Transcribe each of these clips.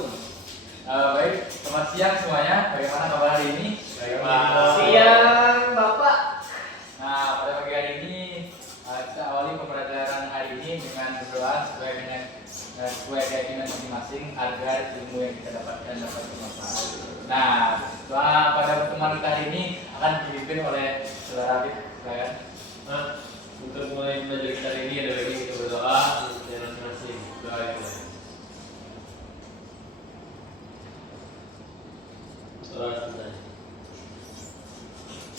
Baik, selamat siang semuanya. Bagaimana kabar hari ini? Siang, Bapak. Nah, pada pagi hari ini kita awali pembelajaran hari ini dengan berdoa sesuai keyakinan masing-masing agar ilmu yang kita dapatkan dapat bermanfaat. Nah, doa pada pertemuan kita hari ini akan dipimpin oleh saudara Habib. Silakan. Untuk mulai belajar kita hari ini ada lagi kita berdoa untuk masing-masing. Doa itu.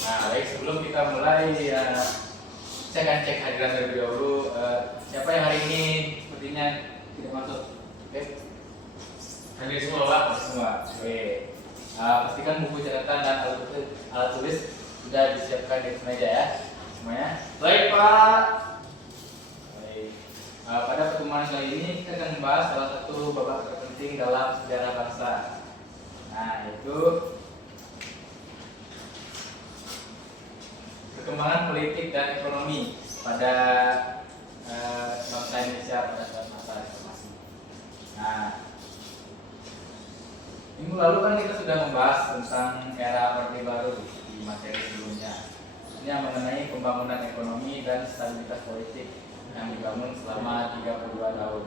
Nah, baik, sebelum kita mulai, saya akan cek hadiran terlebih dahulu. Siapa yang hari ini sepertinya tidak masuk? Oke, Hadir semua, Pak. semua. Oke. Pastikan buku catatan dan alat tulis sudah disiapkan di meja ya, semuanya. Baik, Pak. Baik. Pada pertemuan kali ini kita akan membahas salah satu babak terpenting dalam sejarah bangsa. Nah, yaitu perkembangan politik dan ekonomi pada bangsa Indonesia pada saat masa reformasi. Nah, minggu lalu kan kita sudah membahas tentang era Orde Baru di materi sebelumnya. Ini yang mengenai pembangunan ekonomi dan stabilitas politik yang dibangun selama 32 tahun.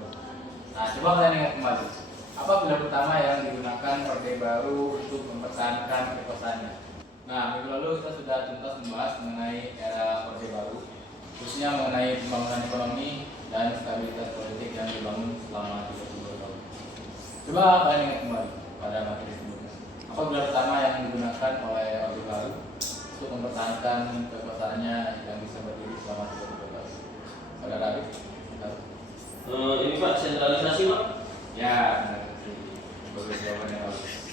Nah, coba kalian ingat kembali. Apa pilar utama yang digunakan Orde Baru untuk mempertahankan kekuasaannya? Nah, minggu lalu kita sudah tuntas membahas mengenai era Orde Baru, khususnya mengenai pembangunan ekonomi dan stabilitas politik yang dibangun selama 32 tahun. Coba kalian ingat kembali pada materi sebelumnya. Apa pilar utama yang digunakan oleh Orde Baru untuk mempertahankan kekuasaannya yang bisa berdiri selama 32 tahun? Saudara Habib? Ini Pak, sentralisasi, Pak. Ya, benar. Bagus jawaban yang bagus.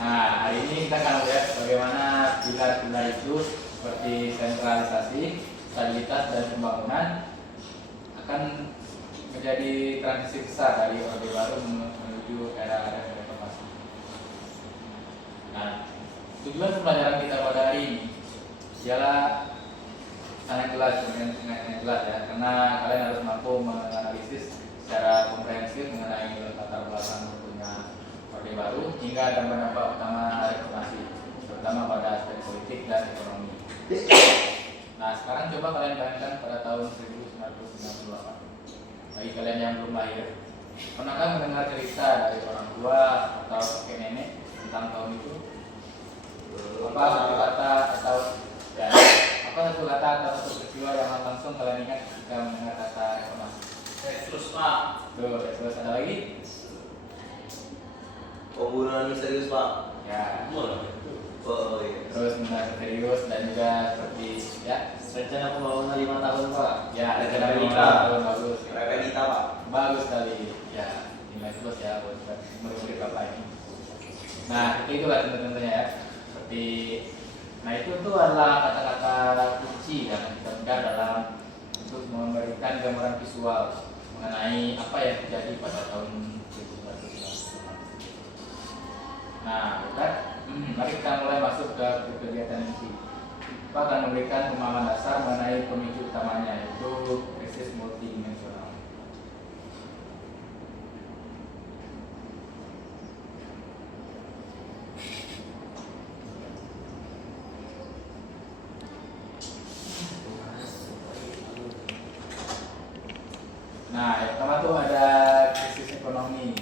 Nah, hari ini kita akan melihat bagaimana pilar-pilar itu seperti sentralisasi, stabilitas, dan pembangunan akan menjadi transisi besar dari Orde Baru menuju era reformasi. Nah, tujuan pembelajaran kita pada hari ini ialah sangat jelas, sangat jelas ya, karena kalian harus mampu menganalisis secara komprehensif mengenai latar belakang berikutnya Orde Baru hingga dampak utama reformasi, terutama pada aspek politik dan ekonomi. Nah, sekarang coba kalian bayangkan pada tahun 1998. Bagi kalian yang belum lahir, pernahkah mendengar cerita dari orang tua atau kakek nenek tentang tahun itu? Apa satu kata atau ya, apa satu kata atau satu peristiwa yang langsung kalian ingat ketika mendengar kata reformasi? Terus, Pak. Tuh, terus ada lagi? Pembunuhan misterius, Pak. Ya. Oh iya. Terus mengenai serius dan juga seperti ya Rencana pembangunan 5 tahun, Pak. ya rencana Rencana kita kita. bagus Repetita, Pak. bagus sekali ya, nilai plus ya buat murid-murid bapak ini. Nah, itulah tentunya ya, seperti nah itu tuh adalah kata-kata kunci yang kita pegang dalam untuk memberikan gambaran visual mengenai apa yang terjadi pada tahun 1990. Nah, baik, mari kita mulai masuk ke kegiatan inti. Kita akan memberikan pemahaman dasar mengenai pemicu utamanya, yaitu krisis multidimensional. Nah, yang pertama tuh ada krisis ekonomi.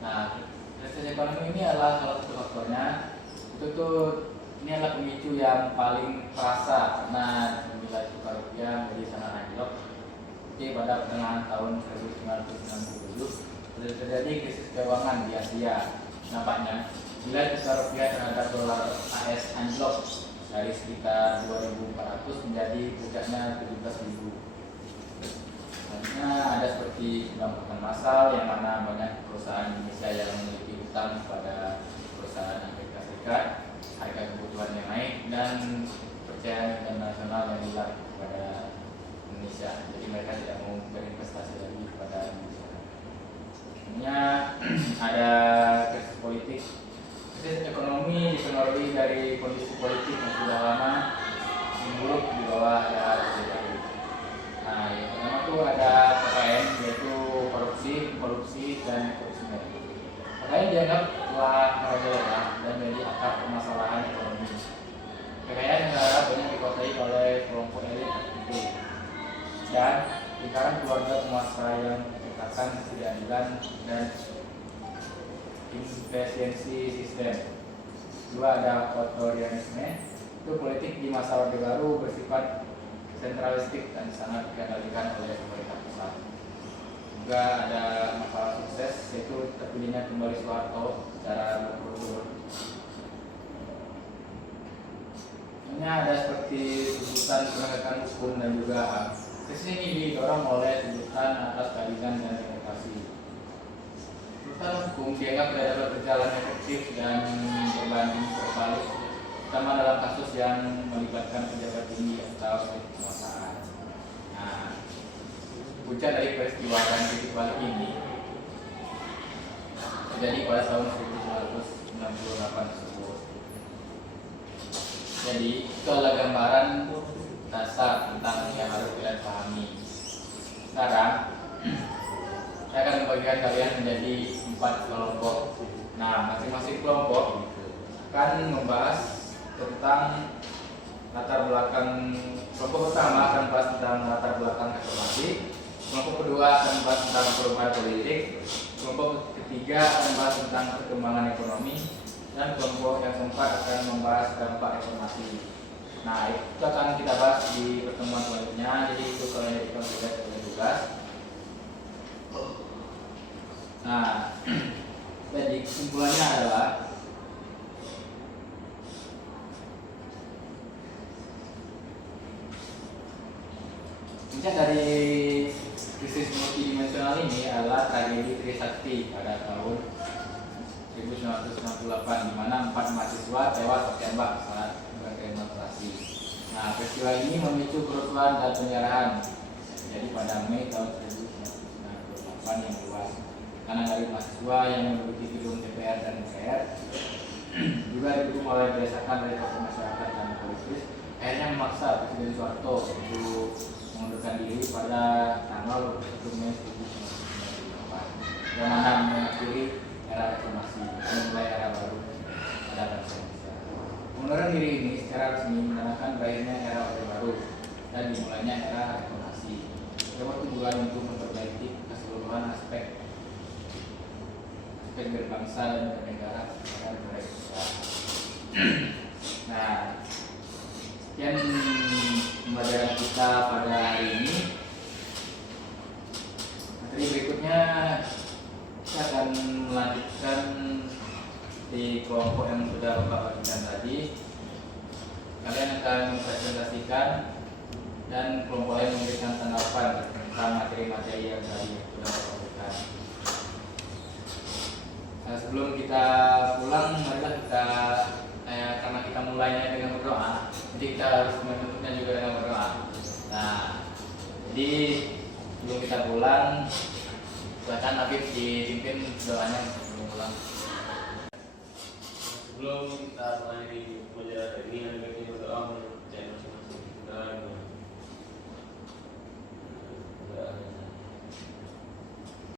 Nah, krisis ekonomi ini adalah salah satu faktornya. Itu tuh ini adalah pemicu yang paling terasa karena nilai tukar rupiah menjadi sangat anjlok. Jadi pada pertengahan tahun 1997 sudah terjadi krisis keuangan di Asia. Nampaknya nilai tukar rupiah terhadap dolar AS anjlok dari sekitar 2.400 menjadi puncaknya 17.000. Karena ada seperti pembajakan massal yang mana banyak perusahaan Indonesia yang memiliki utang kepada perusahaan Amerika Serikat, harga kebutuhan yang naik dan kepercayaan internasional yang hilang kepada Indonesia. Jadi mereka tidak mau berinvestasi lagi kepada Indonesia. Sebenarnya ada krisis politik, krisis ekonomi dipengaruhi dari kondisi politik yang sudah lama memburuk di bawah era Orde Baru. Nah, yang pertama tuh ada PKN, yaitu korupsi politik dan ekosistem. Makanya dianggap telah merajalela dan menjadi akar permasalahan ekonomi. Kekayaan negara banyak dikuasai oleh kelompok elit tertentu dan lingkaran keluarga penguasa yang menciptakan ketidakadilan dan inefisiensi sistem. Dua, ada otoritarianisme. Itu politik di masa Orde Baru bersifat sentralistik dan sangat dikendalikan oleh pemerintah pusat. Juga ada masalah sukses, yaitu terpilihnya kembali Soeharto secara berturut-turut. Hanya ada seperti tuntutan penegakan hukum dan juga HAM. Krisis ini didorong oleh tuntutan atas keadilan dan demokrasi. Tuntutan hukum dianggap tidak dapat berjalan efektif dan berbanding terbalik, terutama dalam kasus yang melibatkan pejabat tinggi atau kekuasaan. Nah, puncak dari peristiwa dan titik balik ini terjadi pada tahun 1998 tersebut. Jadi itu adalah gambaran dasar tentang yang harus kalian pahami. Sekarang saya akan membagikan kalian menjadi 4 kelompok. Nah, masing-masing kelompok akan membahas tentang latar belakang. Kelompok pertama akan membahas tentang latar belakang reformasi. Kelompok kedua akan membahas tentang perubahan politik. Kelompok ketiga akan membahas tentang perkembangan ekonomi. Dan kelompok yang keempat akan membahas dampak reformasi. Nah, itu akan kita bahas di pertemuan selanjutnya. Jadi itu kalian jadikan sebagai tugas. Nah, jadi kesimpulannya adalah puncak dari krisis multidimensional ini adalah tragedi Trisakti pada tahun 1998, di mana 4 mahasiswa tewas tertembak saat berdemonstrasi. Nah, peristiwa ini memicu kerusuhan dan penjarahan. Jadi pada Mei tahun 1998 yang luas, karena dari mahasiswa yang menduduki gedung DPR dan MPR juga didukung oleh desakan dari tokoh masyarakat dan politis, akhirnya memaksa Presiden Soeharto untuk mengundurkan diri pada tanggal 21 Mei 1998, yang mana mengakhiri era reformasi dan mulai era baru pada bangsa Indonesia. Pengunduran diri ini secara resmi menandakan berakhirnya era Orde Baru dan dimulainya era reformasi. Dapat tujuan untuk memperbaiki keseluruhan aspek berbangsa dan bernegara dan berekspresi. Nah, sekian pembelajaran kita pada hari ini. Materi berikutnya kita akan melanjutkan di kelompok yang sudah Bapak bagikan tadi. Kalian akan mempresentasikan dan kelompok lain memberikan tanggapan tentang materi-materi yang tadi sudah Bapak berikan. Nah, sebelum kita pulang, marilah kita karena kita mulainya dengan berdoa, jadi kita harus menutupnya juga dengan berdoa. Nah, jadi sebelum kita pulang, silakan Habib dipimpin doanya sebelum pulang. Sebelum kita mulai pembelajaran ini, ada baiknya berdoa menurut masing-masing.